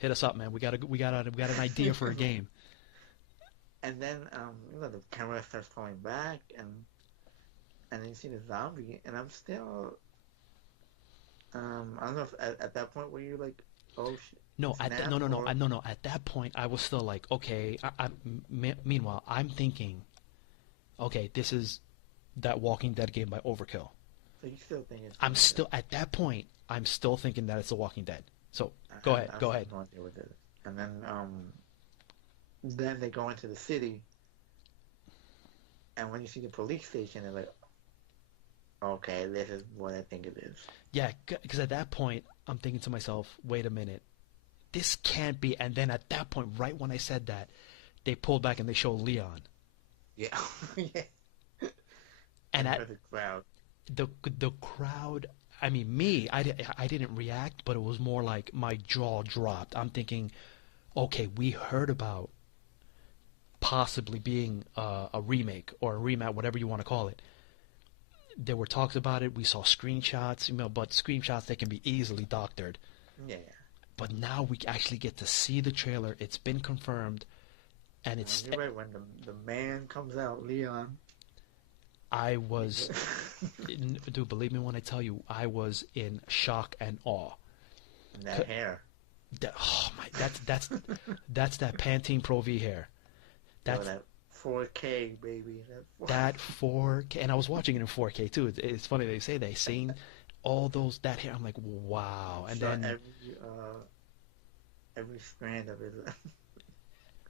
hit us up, man. We got an idea for a game. And then the camera starts pulling back, and then you see the zombie, and I'm still I don't know if at that point were you like, oh shit. No, no. At that point, I was still like, okay. Meanwhile, I'm thinking, okay, this is that Walking Dead game by Overkill. So you still think it's... I'm still at that point. I'm still thinking that it's The Walking Dead. So go ahead. And then they go into the city, and when you see the police station, they're like, okay, this is what I think it is. Yeah, because at that point, I'm thinking to myself, wait a minute, this can't be. And then at that point, right when I said that, they pulled back and they show Leon. Yeah. Yeah. And And at the crowd. the crowd, I mean, I didn't react, but it was more like my jaw dropped. I'm thinking, okay, we heard about possibly being a remake or a remake, whatever you want to call it. There were talks about it. We saw screenshots, but screenshots they can be easily doctored. Yeah. But now we actually get to see the trailer. It's been confirmed, and it's. You're right. When the man comes out, Leon. I was, dude. Believe me when I tell you, I was in shock and awe. And that hair. Oh my, that's that Pantene Pro V hair. Yo, That's that 4K baby. that 4K, and I was watching it in 4K too. It's funny they say they seen all those that hair. I'm like, wow. And saw then every strand of it.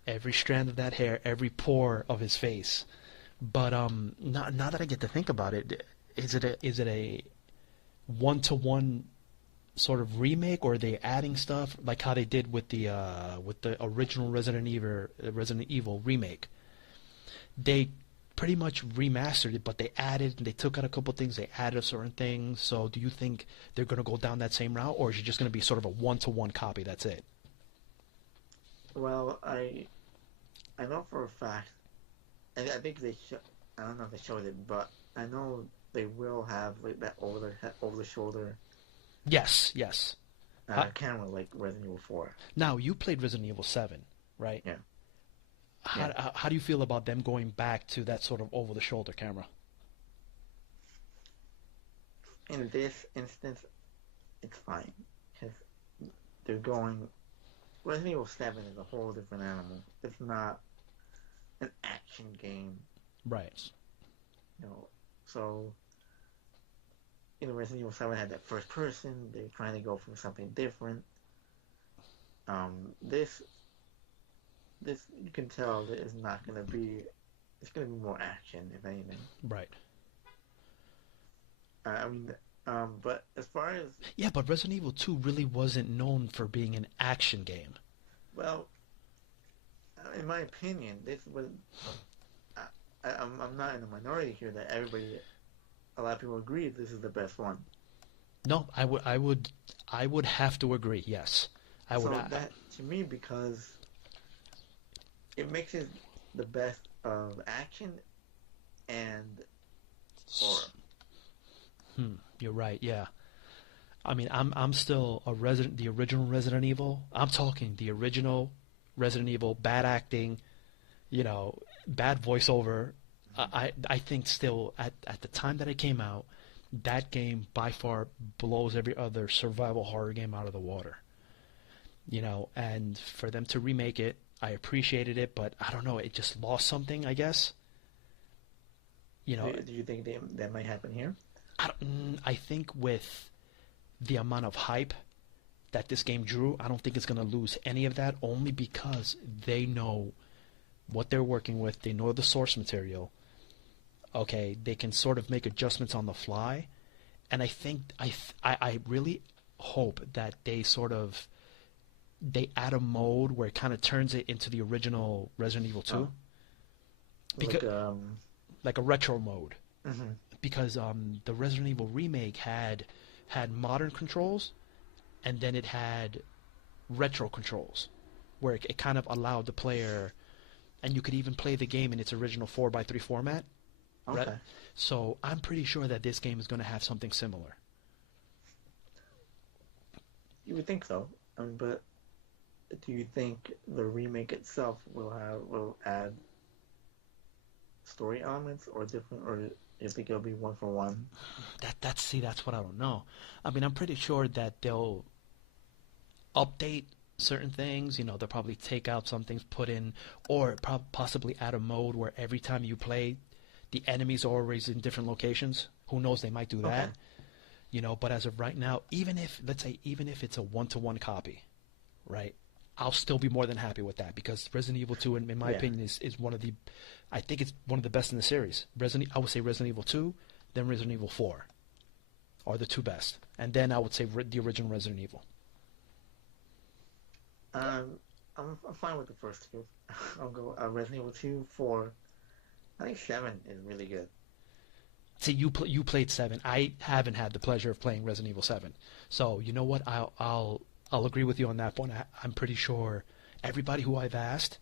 every strand of that hair, every pore of his face. But now that I get to think about it, is it a one-to-one sort of remake, or are they adding stuff like how they did with the original Resident Evil remake? They pretty much remastered it, but they took out a couple things, they added certain things. So do you think they're going to go down that same route, or is it just going to be sort of a one-to-one copy? That's it. Well, I know for a fact. I think they I don't know if they showed it, but I know they will have like that over the shoulder Yes, yes. camera like Resident Evil 4. Now you played Resident Evil 7, right? Yeah. How do you feel about them going back to that sort of over-the-shoulder camera? In this instance, it's fine because they're going. Resident Evil 7 is a whole different animal. It's not an action game, Right. So Resident Evil 7 had that first person. They're trying to go for something different. This you can tell that it's not gonna be. It's gonna be more action, if anything. Right. I mean, but as far as Yeah, but Resident Evil 2 really wasn't known for being an action game. well, in my opinion, this was. I'm not in the minority here that a lot of people agree this is the best one. No, I would have to agree. Yes, I would. So that to me, because it makes it the best of action and horror. You're right. Yeah. I mean, I'm still the original Resident Evil. I'm talking the original Resident Evil, bad acting, bad voiceover. I think still at the time that it came out, that game by far blows every other survival horror game out of the water. And for them to remake it, I appreciated it, but I don't know, it just lost something, I guess. Do you think that might happen here? I think with the amount of hype that this game drew, I don't think it's going to lose any of that, only because they know what they're working with. They know the source material. Okay, they can sort of make adjustments on the fly, and I think I really hope that they add a mode where it kind of turns it into the original Resident Evil 2, because like a retro mode. Mm-hmm. Because the Resident Evil remake had modern controls, and then it had retro controls, where it kind of allowed the player, and you could even play the game in its original 4x3 format. Okay. Right? So I'm pretty sure that this game is going to have something similar. You would think so, but do you think the remake itself will add story elements or different, or you think it'll be one for one? That's what I don't know. I mean, I'm pretty sure that they'll update certain things. They'll probably take out some things, put in, or possibly add a mode where every time you play, the enemies are always in different locations. Who knows? They might do that. Okay. But as of right now, even if it's a one-to-one copy, right? I'll still be more than happy with that, because Resident Evil 2, in my opinion, is one of the, I think it's one of the best in the series. I would say Resident Evil 2, then Resident Evil 4 are the two best, and then I would say the original Resident Evil. I'm fine with the first two. I'll go Resident Evil 2, 4. I think 7 is really good. See, you played 7. I haven't had the pleasure of playing Resident Evil 7. So you know what? I'll agree with you on that point. I'm pretty sure everybody who I've asked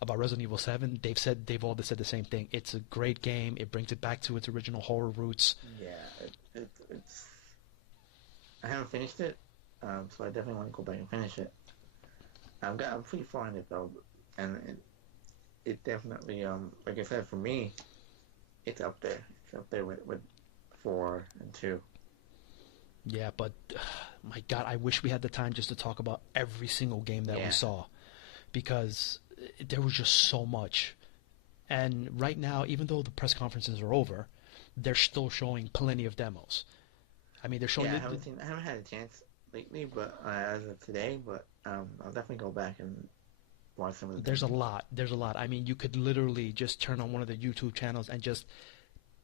about Resident Evil 7, they've all said the same thing. It's a great game. It brings it back to its original horror roots. Yeah, it's. I haven't finished it, so I definitely want to go back and finish it. I'm pretty far in it though, and it definitely like I said, for me, it's up there. It's up there with 4 and 2. Yeah, but my God, I wish we had the time just to talk about every single game that we saw, because there was just so much. And right now, even though the press conferences are over, they're still showing plenty of demos. I mean, they're showing. Yeah, I haven't had a chance lately, but as of today, but I'll definitely go back and watch some of the. There's a lot. There's a lot. I mean, you could literally just turn on one of the YouTube channels and just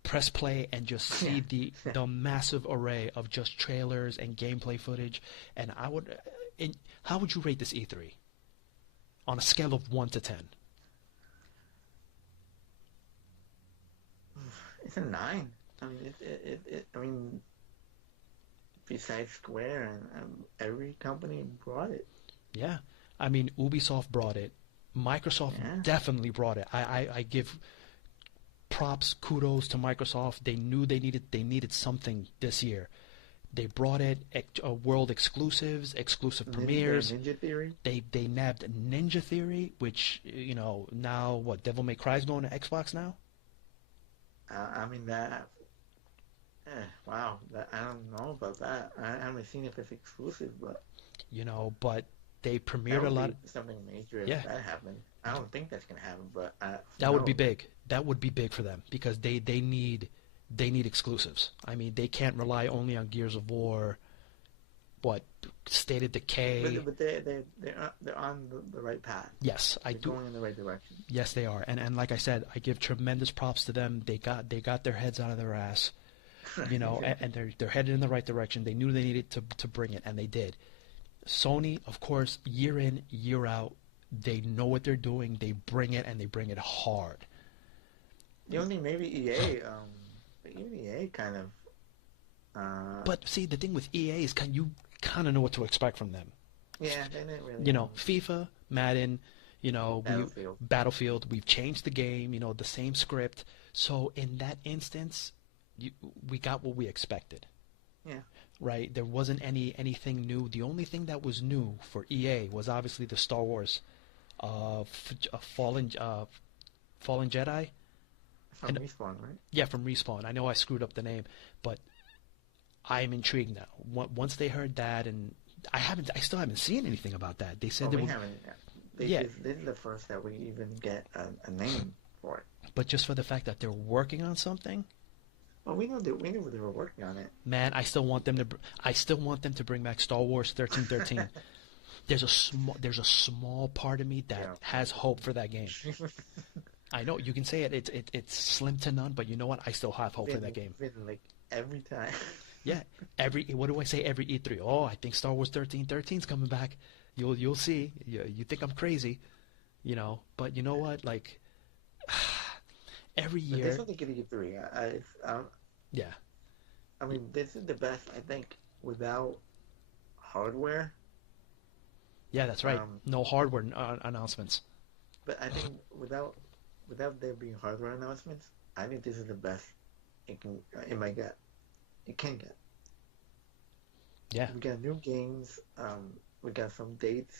press play and just see the massive array of just trailers and gameplay footage. And how would you rate this E3 on a scale of 1 to 10? It's a 9. I mean, I mean, besides Square and every company brought it. Yeah, I mean, Ubisoft brought it. Microsoft definitely brought it. I give props, kudos to Microsoft. They knew they needed something this year. They brought it, world exclusives, exclusive premieres. Ninja Theory. They nabbed Ninja Theory, which now what? Devil May Cry's going to Xbox now. I mean that. Wow, I don't know about that. I haven't seen if it's exclusive, but but they premiered a lot. Something major if that happened. I don't think that's gonna happen, but that would be big. That would be big for them because they need exclusives. I mean, they can't rely only on Gears of War. State of Decay. But they're on the right path. Yes, they're going in the right direction. Yes, they are. And like I said, I give tremendous props to them. They got their heads out of their ass, and they're headed in the right direction. They knew they needed to bring it, and they did. Sony, of course, year in, year out, they know what they're doing. They bring it, and they bring it hard. The only maybe EA, even EA kind of. But see, the thing with EA is you kind of know what to expect from them. Yeah, they didn't really. FIFA, Madden, Battlefield. Battlefield. We've changed the game. The same script. So in that instance, we got what we expected. Yeah. Right. There wasn't anything new. The only thing that was new for EA was obviously the Star Wars, Fallen Jedi. From Respawn, right? Yeah, from Respawn. I know I screwed up the name, but I'm intrigued now. Once they heard that, and I still haven't seen anything about that. They said we haven't. This is the first that we even get a name for it. But just for the fact that they're working on something. Well, we knew they were working on it. Man, I still want them to bring back Star Wars 1313. There's a small part of me that has hope for that game. I know you can say it. It's slim to none, but you know what? I still have hope for that game. Like every time. Yeah, what do I say? Every E3. Oh, I think Star Wars 1313's coming back. You'll see. You think I'm crazy, But you know what? Like every year. But this one they get E3. Yeah. I mean, this is the best. I think without hardware. Yeah, that's right. No hardware announcements. But I think without there being hardware announcements, I think this is the best it might get. It can get. Yeah. We got new games. We got some dates.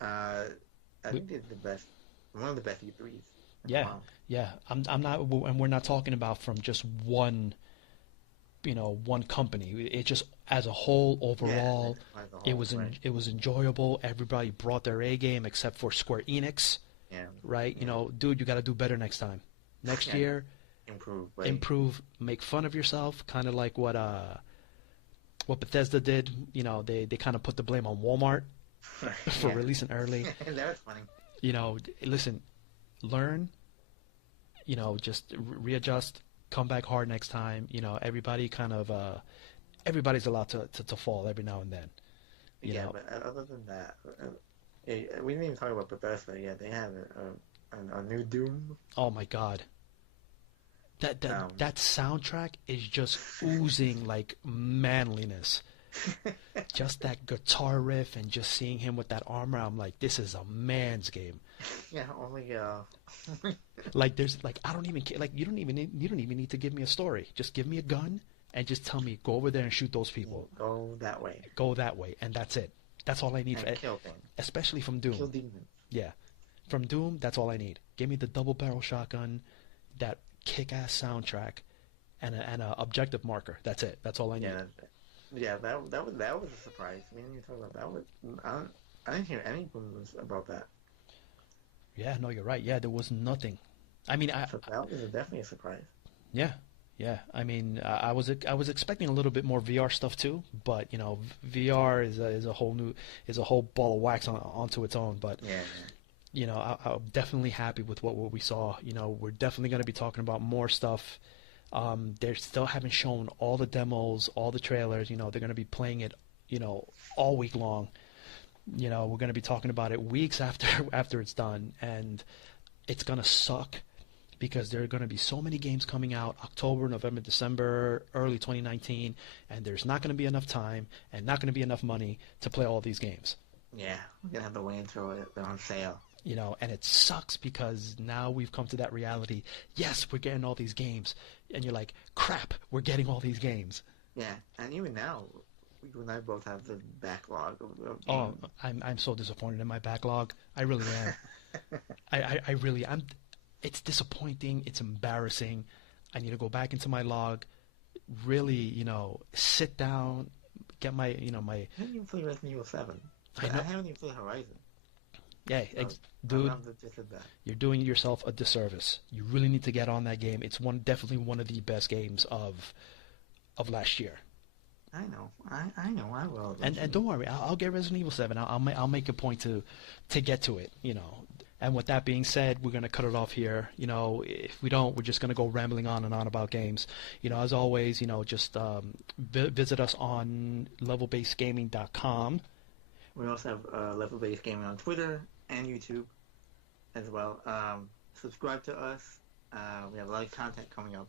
I think it's the best. One of the best E3s. Yeah. Wow. Yeah. I'm not, and we're not talking about from just one company. It just as a whole, overall, it was enjoyable. Everybody brought their A game except for Square Enix. Yeah. Right. Dude, you got to do better next time. Next year. Improve. Make fun of yourself. Kind of like what Bethesda did. They kind of put the blame on Walmart for releasing early. That was funny. Listen, learn. Just readjust. Come back hard next time. Everybody kind of everybody's allowed to fall every now and then. But other than that, we didn't even talk about Bethesda yet. They have a new Doom. Oh my God. That soundtrack is just oozing like manliness. Just that guitar riff and just seeing him with that armor, I'm like, this is a man's game. Yeah, only Like there's like I don't even care. Like you don't even need to give me a story. Just give me a gun and just tell me go over there and shoot those people. go that way. Go that way, and that's it. That's all I need. And kill things. Especially from Doom. Kill demons. Yeah, from Doom, that's all I need. Give me the double barrel shotgun, that kick-ass soundtrack, and a objective marker. That's it. That's all I need. Yeah, that was a surprise. Me and you talking about that was I didn't hear any news about that. Yeah, no, you're right. Yeah, there was nothing. I mean, So that was definitely a surprise. yeah, yeah. I mean, I was expecting a little bit more VR stuff too, but you know, VR is a whole ball of wax onto its own. But Yeah. you know, I'm definitely happy with what we saw. You know, we're definitely going to be talking about more stuff. They still haven't shown all the demos, all the trailers. You know, they're going to be playing it, you know, all week long. You know, we're going to be talking about it weeks after it's done, and it's going to suck because there are going to be so many games coming out October, November, December, early 2019, and there's not going to be enough time and not going to be enough money to play all these games. Yeah, we're gonna have to wait until they're on sale. You know, and it sucks because now we've come to that reality. Yes, we're getting all these games, and you're like, crap, we're getting all these games. Yeah, and even now, you and I both have the backlog of Oh, games. I'm so disappointed in my backlog. I really am. I really am. It's disappointing. It's embarrassing. I need to go back into my log, really, you know, sit down, get my, you know, my. I haven't even played Resident Evil 7. I know. I haven't even played Horizon. Yeah, dude, I'm just at that. you're doing yourself a disservice. You really need to get on that game. It's definitely one of the best games of last year. I know. I know. I will. And don't worry, I'll get Resident Evil 7. I'll make a point to get to it. You know. And with that being said, we're gonna cut it off here. You know, if we don't, we're just gonna go rambling on and on about games. You know, as always, you know, just visit us on levelbasedgaming.com. We also have Level Based Gaming on Twitter and YouTube as well. Subscribe to us. We have a lot of content coming up.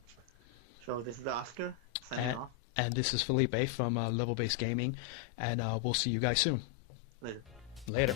So this is Oscar signing off. And this is Felipe from Level Based Gaming, and we'll see you guys soon. Later. Later.